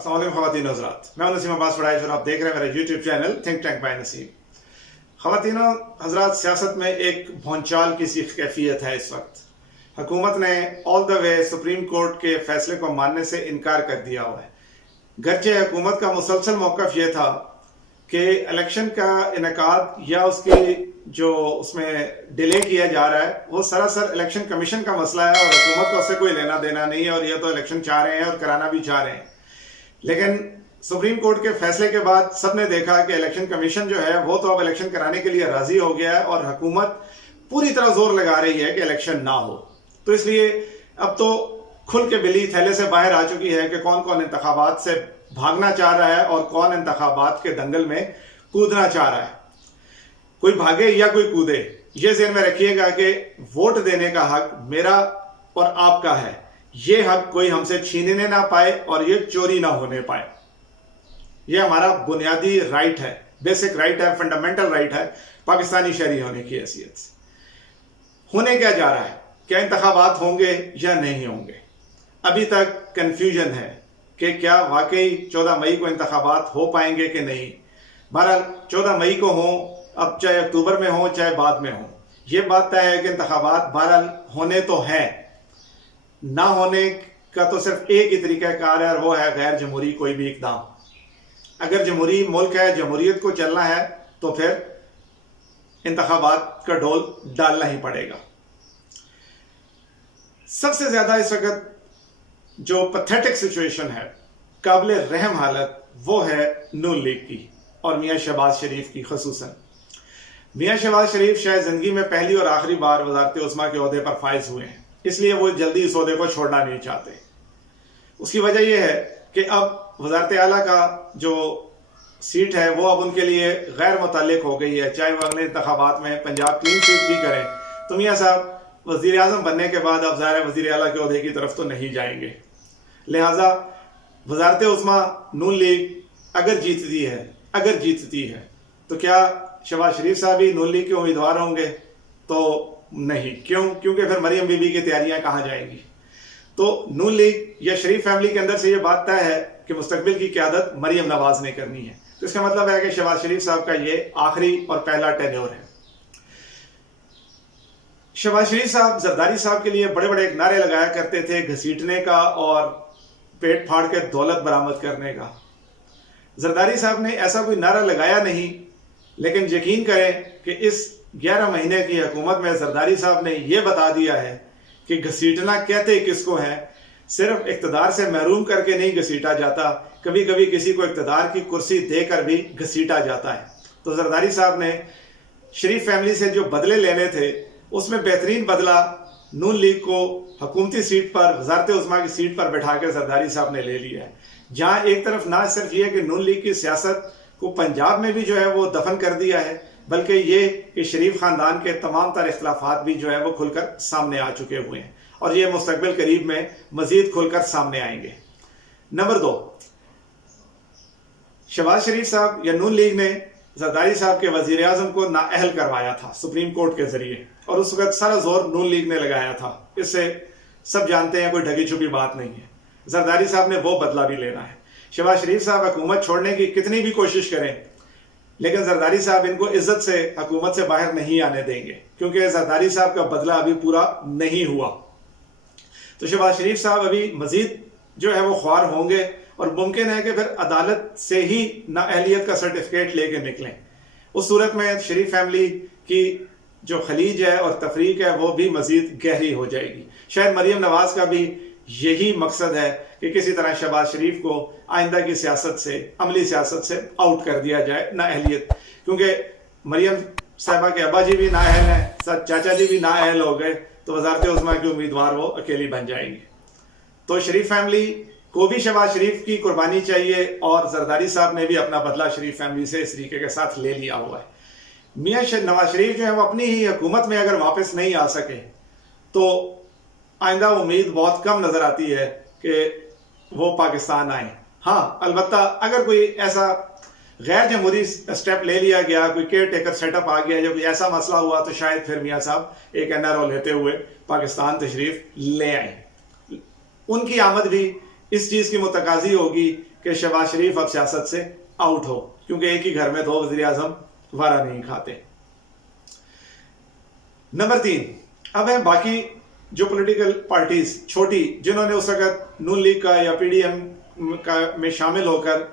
अस्सलाम वालेकुम ख़वातीन हज़रात, मैं हूं नसीम अब्बास फड़ाइश और आप देख रहे हैं मेरा YouTube channel think tank bye Naseem. ख़वातीन हज़रात, सियासत में एक भौंचाल की सी कैफियत है इस वक्त। हुकूमत ने all the way supreme court के फैसले को मानने से इनकार कर दिया हुआ है। गरचे हुकूमत का मुसलसल मौक़िफ़ ये था कि इलेक्शन का इनेकाद या उसकी जो उसमें डिले किया जा रहा है वो सरासर इलेक्शन कमीशन का मसला है और हुकूमत को उससे कोई लेना देना नहीं है, और ये तो इलेक्शन चाह रहे हैं और कराना भी चाह रहे हैं। लेकिन सुप्रीम कोर्ट के फैसले के बाद सबने देखा कि इलेक्शन कमीशन जो है वो तो अब इलेक्शन कराने के लिए राजी हो गया है और हुकूमत पूरी तरह जोर लगा रही है कि इलेक्शन ना हो। तो इसलिए अब तो खुल के बिल्ली थैले से बाहर आ चुकी है कि कौन कौन इंतखाबात से भागना चाह रहा है और कौन इंतखाबात के दंगल में कूदना चाह रहा है। कोई भागे या कोई कूदे, ये ज़हन में रखिएगा कि वोट देने का हक मेरा और आपका है। ये हक कोई हमसे छीनने ना पाए और ये चोरी ना होने पाए। ये हमारा बुनियादी राइट है, बेसिक राइट है, फंडामेंटल राइट है पाकिस्तानी शहरी होने की हैसियत से। होने क्या जा रहा है, क्या इंतखाबात होंगे या नहीं होंगे, अभी तक कंफ्यूजन है कि क्या वाकई 14 मई को इंतखाबात हो पाएंगे कि नहीं। बहरहाल 14 मई को हो, अब चाहे अक्टूबर में हो चाहे बाद में हो, ये बात तय है कि इंतखाबात बहरहाल होने तो है। ना होने का तो सिर्फ एक ही तरीकाकार है और वो है गैर जमहूरी कोई भी इक़दाम। अगर जमहूरी मुल्क है, जमहूरियत को चलना है, तो फिर इंतखाबात का डोल डालना ही पड़ेगा। सबसे ज्यादा इस वक्त जो पैथेटिक सिचुएशन है, काबिल रहम हालत, वो है नून लीग की और मियां शहबाज शरीफ की। खसूसन मियां शहबाज शरीफ शायद जिंदगी में पहली और आखिरी बार वज़ारत उस्मा के ओहदे पर फाइज हुए हैं, इसलिए वो जल्दी इस ओहदे को छोड़ना नहीं चाहते। उसकी वजह यह है कि अब वज़ारत आला का जो सीट है वो अब उनके लिए गैर मुतल्लिक हो गई है। चाहे वो अगले इंतखाबात में पंजाब क्लीन सीट भी करें तो मियां साहब वज़ीर आज़म बनने के बाद अब ज़ाहिर वज़ीर आला के ओहदे की तरफ तो नहीं जाएंगे। लिहाजा वज़ारत उस्मा नून लीग अगर जीतती है तो क्या शहबाज शरीफ साहब ही नून लीग के उम्मीदवार होंगे? तो नहीं। क्यों? क्योंकि फिर मरियम बीबी की तैयारियां कहाँ जाएंगी। तो नून लीग या शरीफ फैमिली के अंदर से ये बात तय है कि मुस्तकबिल की क़यादत मरियम नवाज ने करनी है। तो इसका मतलब है कि शहबाज शरीफ साहब का ये आखिरी और पहला टेन्योर है। शहबाज शरीफ साहब जरदारी साहब के लिए बड़े बड़े नारे लगाया करते थे, घसीटने का और पेट फाड़ के दौलत बरामद करने का। जरदारी साहब ने ऐसा कोई नारा लगाया नहीं, लेकिन यकीन करें कि इस 11 महीने की हुकूमत में जरदारी साहब ने यह बता दिया है कि घसीटना कहते किसको है। सिर्फ इक़्तिदार से महरूम करके नहीं घसीटा जाता, कभी कभी किसी को इक़्तिदार की कुर्सी देकर भी घसीटा जाता है। तो जरदारी साहब ने शरीफ फैमिली से जो बदले लेने थे उसमें बेहतरीन बदला नून लीग को हुकूमती सीट पर, वज़ारत उस्मा की सीट पर बैठा के जरदारी साहब ने ले लिया है। जहाँ एक तरफ ना सिर्फ ये कि नून लीग की सियासत को पंजाब में भी जो है वो दफन कर दिया है, बल्कि ये कि शरीफ खानदान के तमाम तर इख्तलाफात भी जो है वो खुलकर सामने आ चुके हुए हैं और ये मुस्तकबिल करीब में मजीद खुलकर सामने आएंगे। नंबर 2, शहबाज शरीफ साहब या नून लीग ने जरदारी साहब के वजीर आजम को नाअहल करवाया था सुप्रीम कोर्ट के जरिए, और उस वक्त सारा जोर नून लीग ने लगाया था। इससे सब जानते हैं, कोई ढकी छुपी बात नहीं है। जरदारी साहब ने वो बदला भी लेना है। शहबाज शरीफ साहब हुकूमत छोड़ने की कितनी भी कोशिश करें, लेकिन जरदारी साहब इनको इज्जत से हुकूमत से बाहर नहीं आने देंगे, क्योंकि जरदारी साहब का बदला अभी पूरा नहीं हुआ। तो शहबाज शरीफ साहब अभी मजीद जो है वो ख्वार होंगे और मुमकिन है कि फिर अदालत से ही नाअहलियत का सर्टिफिकेट लेके निकलें। उस सूरत में शरीफ फैमिली की जो खलीज है और तफरीक है वो भी मजीद गहरी हो जाएगी। शायद मरियम नवाज का भी यही मकसद है कि किसी तरह शहबाज शरीफ को आइंदा की सियासत से, अमली सियासत से आउट कर दिया जाए, नाअहलियत। क्योंकि मरियम साहिबा के अब्बा जी भी नाअहल हैं, चाचा जी भी नाअहल हो गए, तो वज़ारत उस्मा की उम्मीदवार वो अकेली बन जाएंगे। तो शरीफ फैमिली को भी शहबाज शरीफ की कुर्बानी चाहिए और जरदारी साहब ने भी अपना बदला शरीफ फैमिली से इस तरीके के साथ ले लिया हुआ है। मियां नवाज शरीफ जो है वो अपनी ही हुकूमत में अगर वापस नहीं आ सके तो आइंदा उम्मीद बहुत कम नजर आती है कि वो पाकिस्तान आए। हाँ, अलबत्ता अगर कोई ऐसा गैर जमहूरी स्टेप ले लिया गया, कोई केयर टेकर सेटअप आ गया, जब ऐसा मसला हुआ तो शायद फिर मियां साहब एक एनआरओ लेते हुए पाकिस्तान तशरीफ ले आए। उनकी आमद भी इस चीज की मुतकाजी होगी کہ शहबाज शरीफ अब सियासत से आउट हो, क्योंकि एक ही घर में दो वज़ीर आज़म वारा नहीं खाते। नंबर 3, अब है बाकी जो पॉलिटिकल पार्टीज छोटी जिन्होंने उस वक्त नून लीग का या पीडीएम का में शामिल होकर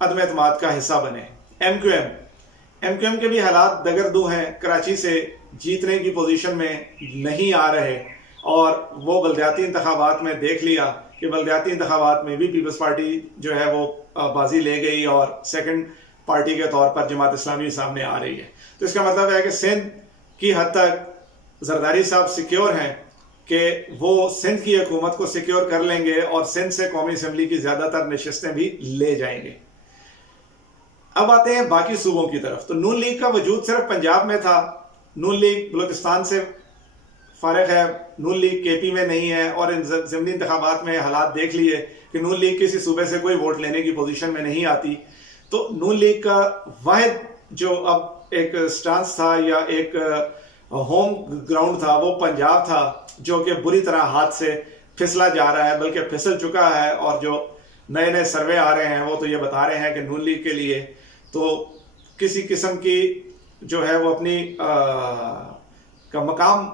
अदम एतमाद का हिस्सा बने। एमक्यूएम के भी हालात दगरदू हैं, कराची से जीतने की पोजीशन में नहीं आ रहे, और वो बल्दियाती इंतखाबात में देख लिया कि बल्दियाती इंतखाबात में भी पीपल्स पार्टी जो है वो बाजी ले गई और सेकंड पार्टी के तौर पर जमात इस्लामी सामने आ रही है। तो इसका मतलब है कि सिंध की हद तक जरदारी साहब सिक्योर हैं कि वो सिंध की हुकूमत को सिक्योर कर लेंगे और सिंध से कौमी असम्बली की ज्यादातर नशिस्तें भी ले जाएंगे। अब आते हैं बाकी सूबों की तरफ। तो नून लीग का वजूद सिर्फ पंजाब में था, नून लीग बलूचिस्तान से फारिग है, नून लीग केपी में नहीं है, और इन ज़िमनी इंतखाबात में हालात देख लिए कि नून लीग किसी सूबे से कोई वोट लेने की पोजीशन में नहीं आती। तो नून लीग का वाहिद जो अब एक स्टांस था या एक होम ग्राउंड था वो पंजाब था, जो कि बुरी तरह हाथ से फिसला जा रहा है, बल्कि फिसल चुका है। और जो नए नए सर्वे आ रहे हैं वो तो ये बता रहे हैं कि नून लीग के लिए तो किसी किस्म की जो है वो अपनी का मकाम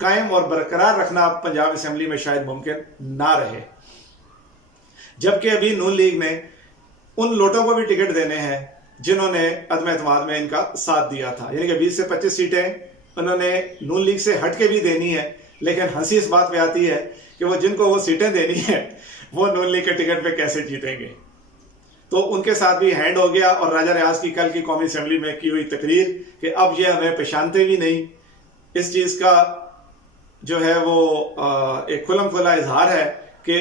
कायम और बरकरार रखना पंजाब असेंबली में शायद मुमकिन ना रहे। जबकि अभी नून लीग ने उन लोगों को भी टिकट देने हैं जिन्होंने अदम एतमाद में इनका साथ दिया था, यानी कि 20 से 25 सीटें उन्होंने नून लीग से हट के भी देनी है। लेकिन हंसी इस बात पे आती है कि वो जिनको वो सीटें देनी है वो नून लीग के टिकट पे कैसे जीतेंगे। तो उनके साथ भी हैंड हो गया, और राजा रियाज की कल की कौमी असेंबली में की हुई तकरीर कि अब ये हमें पहचानते भी नहीं, इस चीज़ का जो है वो एक खुलम खुला इजहार है कि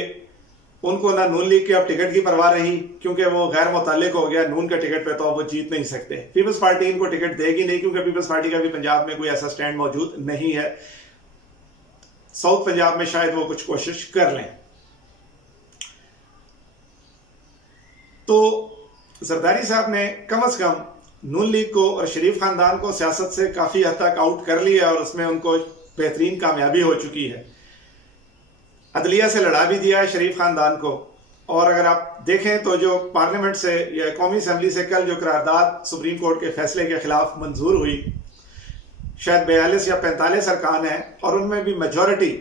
उनको ना नून लीग के अब टिकट की परवाह रही, क्योंकि वो गैर मुतल्लिक हो गया नून के टिकट पे, तो वो जीत नहीं सकते। पीपल्स पार्टी इनको टिकट देगी नहीं, क्योंकि पीपल्स पार्टी का भी पंजाब में कोई ऐसा स्टैंड मौजूद नहीं है। साउथ पंजाब में शायद वो कुछ कोशिश कर लें। तो जरदारी साहब ने कम से कम नून लीग को और शरीफ खानदान को सियासत से काफी हद तक आउट कर लिया, और उसमें उनको बेहतरीन कामयाबी हो चुकी है। अदलिया से लड़ा भी दिया है शरीफ खानदान को। और अगर आप देखें तो जो पार्लियामेंट से या कौमी असेंबली से कल जो करारदाद सुप्रीम कोर्ट के फैसले के खिलाफ मंजूर हुई, शायद 42 या 45 अरकान हैं, और उनमें भी मेजॉरिटी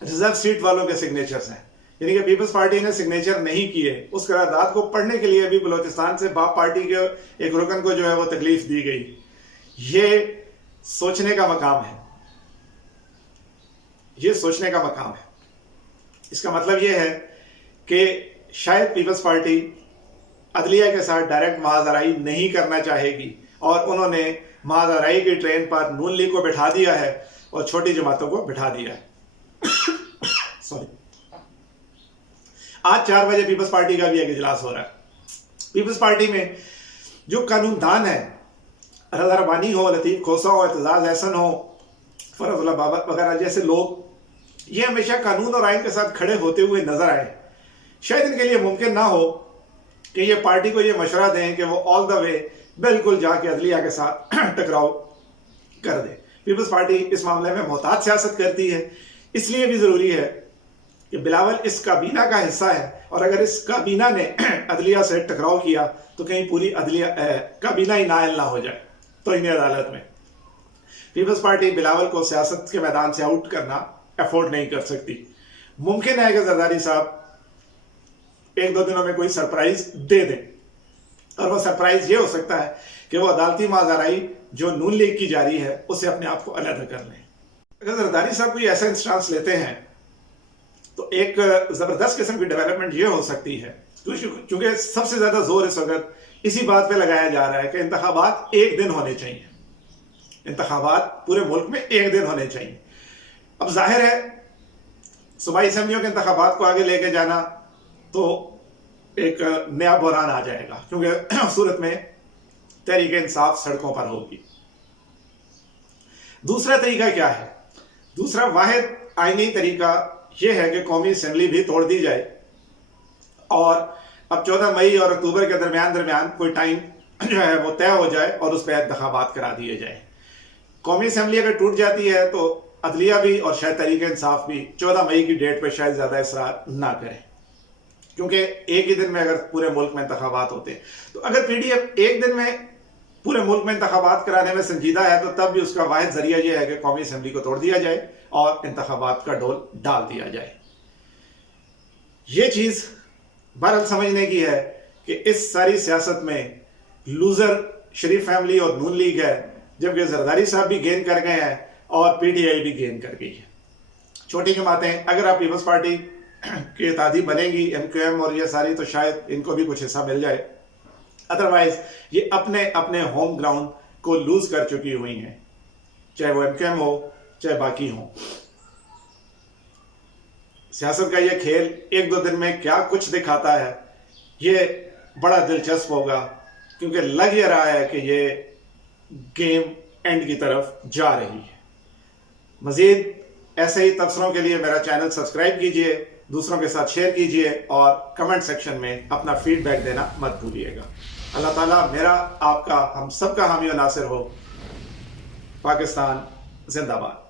रिजर्व सीट वालों के सिग्नेचर्स हैं, यानी कि पीपल्स पार्टी ने सिग्नेचर नहीं किए। उस करारदाद को पढ़ने के लिए अभी बलोचिस्तान से बाप पार्टी के एक रुकन को जो है वो तकलीफ दी गई। ये सोचने का मकाम है, ये सोचने का मकाम है। इसका मतलब ये है कि शायद पीपल्स पार्टी अदलिया के साथ डायरेक्ट महाजराई नहीं करना चाहेगी, और उन्होंने महाजराई की ट्रेन पर नून लीग को बिठा दिया है और छोटी जमातों को बिठा दिया है। सॉरी, आज 4 बजे पीपल्स पार्टी का भी एक इजलास हो रहा है। पीपल्स पार्टी में जो कानूनदान है, रज़ा रब्बानी हो, लतीफ़ खोसा हो, एतजाज़ एहसन हो, फरजुल्लाह बाबर वगैरह जैसे लोग, ये हमेशा कानून और आइन के साथ खड़े होते हुए नजर आए। शायद इनके लिए मुमकिन ना हो कि ये पार्टी को ये मशवरा दें कि वो ऑल द वे बिल्कुल जाके अदलिया के साथ टकराव कर दे। पीपल्स पार्टी इस मामले में मोहतात सियासत करती है, इसलिए भी जरूरी है कि बिलावल इस काबीना का हिस्सा है, और अगर इस काबीना ने अदलिया से टकराव किया तो कहीं पूरी अदलिया काबीना ही नायल ना हो जाए तो इन्हें अदालत में। पीपल्स पार्टी बिलावल को सियासत के मैदान से आउट करना अफोर्ड नहीं कर सकती। मुमकिन है कि जरदारी साहब 1-2 दिनों में कोई सरप्राइज दे दें, और वो सरप्राइज ये हो सकता है कि वो अदालती महाजराई जो नून लीग की जारी है उससे अपने आप को अलग कर लें। अगर जरदारी साहब कोई ऐसा इंस्टांस लेते हैं तो एक जबरदस्त किस्म की डेवलपमेंट ये हो सकती है, क्योंकि सबसे ज्यादा जोर इस वक्त इसी बात पे लगाया जा रहा है कि इंतखाबात एक दिन होने चाहिए, इंतखाबात पूरे मुल्क में एक दिन होने चाहिए। अब जाहिर है सूबाई असम्बलियों के इंतखाबात को आगे लेके जाना तो एक नया बहरान आ जाएगा, क्योंकि उस सूरत में तहरीक इंसाफ सड़कों पर होगी। दूसरा तरीका क्या है? दूसरा वाहिद आईनी तरीका यह है कि कौमी असेंबली भी तोड़ दी जाए, और अब 14 मई और अक्टूबर के दरमियान कोई टाइम जो है वो तय हो जाए और उस पर इंतखाबात करा दिए जाए। कौमी असेंबली अगर टूट जाती है तो अदलिया भी और शायद तहरीक इंसाफ भी 14 मई की डेट पर शायद ज्यादा इसरार ना करें, کیونکہ ایک ہی دن میں اگر پورے ملک میں انتخابات ہوتے ہیں تو اگر پی ڈی ایف ایک دن میں پورے ملک میں انتخابات کرانے میں سنجیدہ ہے تو تب بھی اس کا واحد ذریعہ یہ ہے کہ قومی اسمبلی کو توڑ دیا جائے اور انتخابات کا ڈول ڈال دیا جائے. یہ چیز بہرحال سمجھنے کی ہے کہ اس ساری سیاست میں لوزر شریف فیملی اور نون لیگ ہے، جبکہ زرداری صاحب بھی گین کر گئے ہیں اور پی ٹی آئی بھی گین کر گئی ہے. چھوٹی جماعتیں اگر آپ پیپلز پارٹی کے اتحادی بنیں گی، ایم کیو ایم اور یہ ساری، تو شاید ان کو بھی کچھ حصہ مل جائے. ادروائز یہ اپنے اپنے ہوم گراؤنڈ کو لوز کر چکی ہوئی ہیں، چاہے وہ ایم کیو ایم ہو چاہے باقی ہوں. سیاست کا یہ کھیل ایک دو دن میں کیا کچھ دکھاتا ہے، یہ بڑا دلچسپ ہوگا، کیونکہ لگ یہ رہا ہے کہ یہ گیم اینڈ کی طرف جا رہی ہے. مزید ایسے ہی تبصروں کے لیے میرا چینل سبسکرائب کیجئے، دوسروں کے ساتھ شیئر کیجئے اور کمنٹ سیکشن میں اپنا فیڈ بیک دینا مت بھولیے گا. اللہ تعالیٰ میرا، آپ کا، ہم سب کا حامی و ناصر ہو. پاکستان زندہ باد.